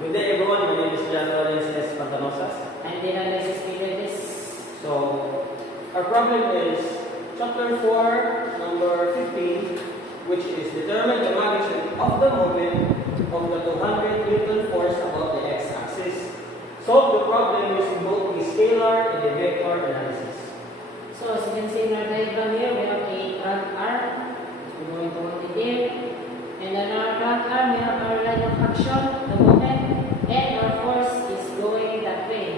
Good day everyone, my name is John Lawrence S. Pantanosas. And then analysis period is So, our problem is chapter 4, number 15, which is determine the magnitude of the moment of the 200 Newton force about the x-axis. Solve the problem using both the scalar and the vector analysis. so as you can see in our diagram here, we have a drag arm. So we're going to put it here. And on our drag arm, we have our line of action, the moment, and our force is going that way.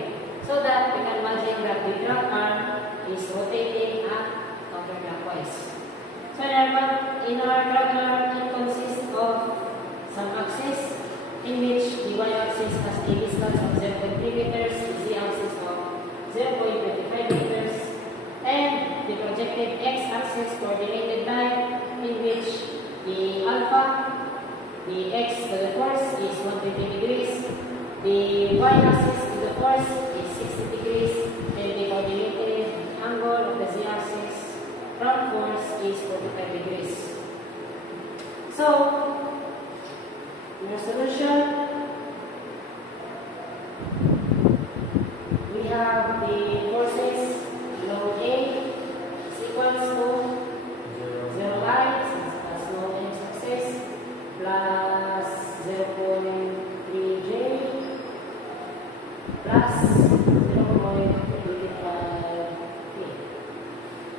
So that we can imagine that the drag arm is rotating at counterclockwise. So in our drag arm, it consists of some axis in which the y-axis has a distance of 0.3 meters, the z-axis of 0.25 meters, and the projected x-axis coordinated line in which the alpha, the x to the force is 120 degrees, the y-axis to the force is 60 degrees, and the coordinated angle of the z-axis from force is 45 degrees. So, in our solution, we have the forces load A is equals to 0i, since that's no x-axis, plus 0.3j plus 0.35k.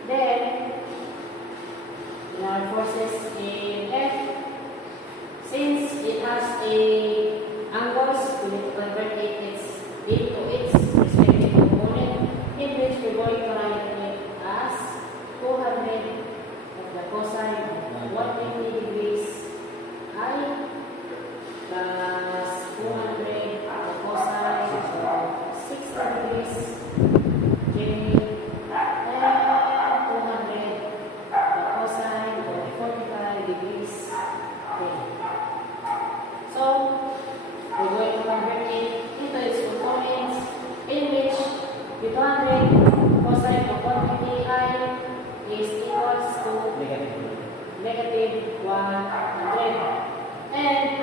Then, in our forces in F, since it has a angles, we need to convert it into its respective component, in which we're going to write it as 200 of the cosine of 120 degrees I plus 200 of the cosine of 60 degrees J and 200 of the cosine of 45 degrees K. So, we're going to convert it into its components, in which the 200 cosine of 120i is equals to negative 100. And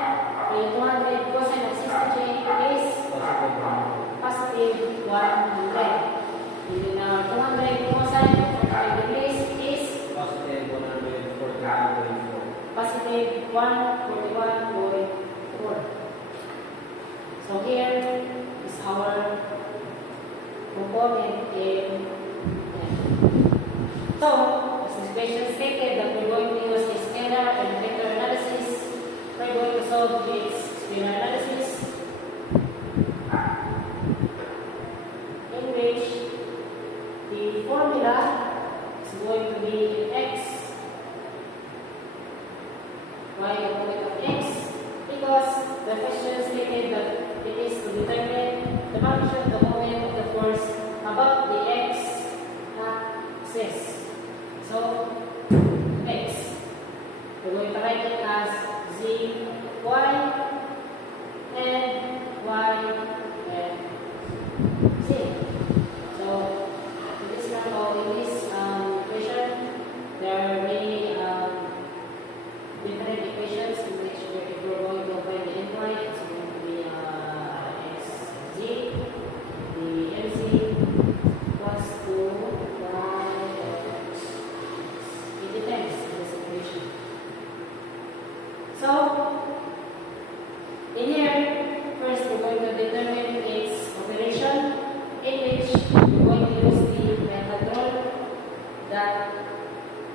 the 200 cosine of 60j is positive 100. And then our 200 cosine of 45 degrees is Positive 141.4. positive 141.4. So here is our component in F. So, as the question stated that we're going to use a scalar and vector analysis, we're going to solve its scalar analysis, in which the formula is going to be x, y component of x, because the question stated that it is to determine the magnitude of the moment of the force about the x-axis. So, x, we're going to write it as z, y, and y, and z. So, in this equation, there are many different equations in which if we're going to find the endpoint, it's going to be xz, the mz plus 2y x. It depends on this equation. So, in here, first we're going to determine its operation, in which we're going to use the method rule that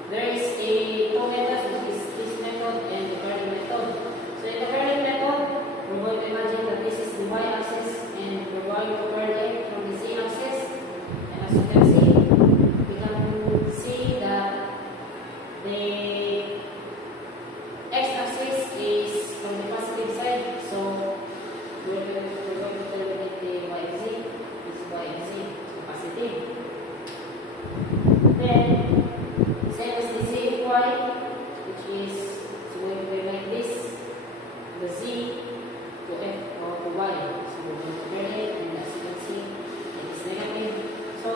there is a two methods, which is this method and the curling method. So in the curling method, we're going to imagine that this is the y-axis and we're going to curl it from the z-axis. And as you can see that the x-axis is from the positive side, so we're going to terminate the y-z, this y-z, so positive. Then, same as the z y, which is going to be like this, the z to f or to y. So we're going to turn it, and as you can see, it is negative. So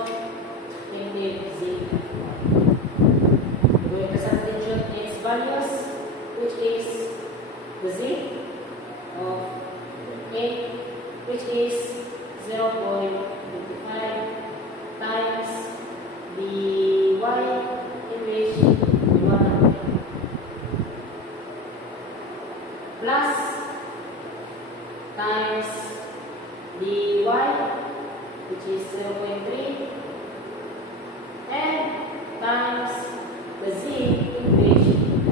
okay, which is 0.55 times the y in which we want to plus times the y which is 0.3 and times the z in which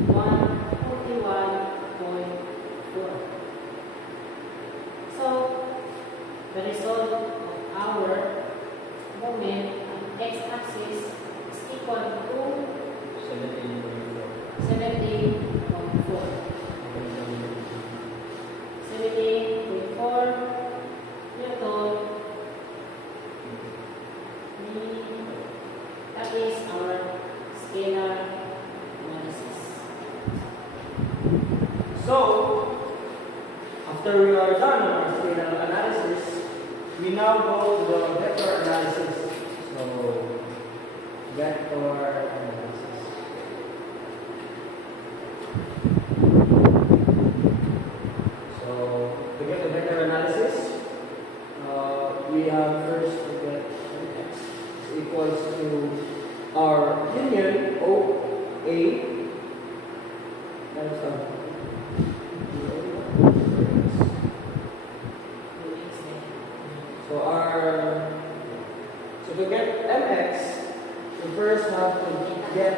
141.4. So the result of our moment on x-axis is equal to 17.4. 17.4. 17.4 Newton. That is our scalar analysis. So, after we are done on our scalar analysis, we now go to the vector analysis. So, vector analysis. So, to get the vector analysis, we have first to get x is equals to our union OA times so to get mx, we first have to get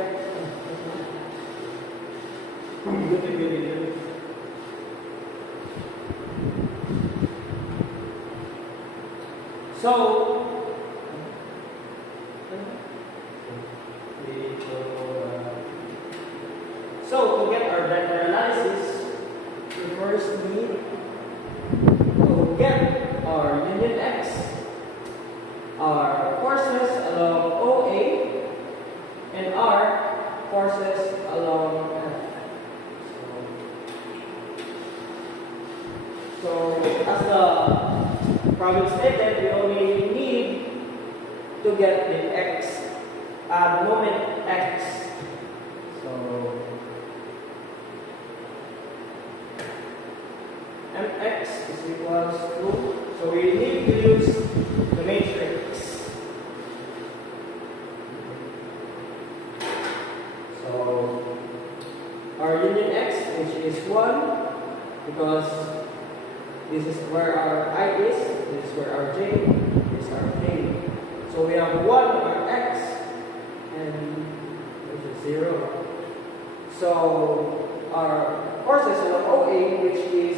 so to get our vector analysis, we first need to get our union x, our forces along OA, and our forces along F. So as the problem stated, we only need to get the x at the moment x. So mx is equals to, so we need to use the matrix. So our union x, which is 1, because this is where our I is, this is where our j is our k. So we have 1 our x, and which is 0. So our forces along OA, which is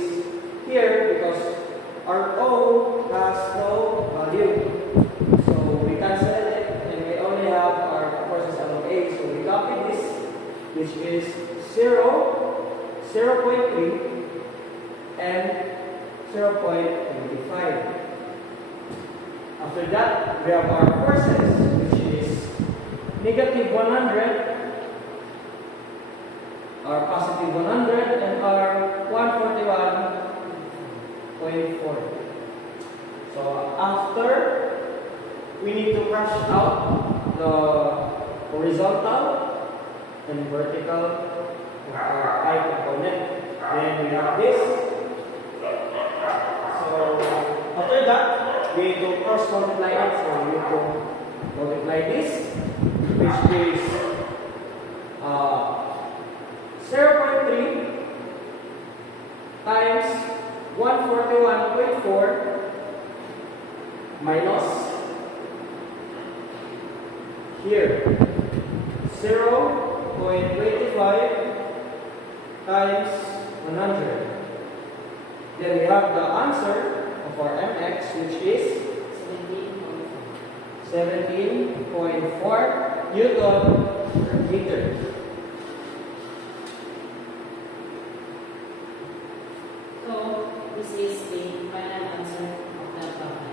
here, because our O has no value. So we cancel it, and we only have our forces along A. So we copy this, which is 0, 0.3, and 0.25. After that, we have our forces, which is negative 100, our positive 100, and our 141.4. So after, we need to crush out the horizontal and vertical of our I component. Then we have this. So after that, we need to cross multiply it. So we need to multiply this, which is 0.3 times 141.4 minus here 0.25 times 100. Then we have the answer of our mx, which is 17.4 Newton per meter. So this is the final answer of that problem.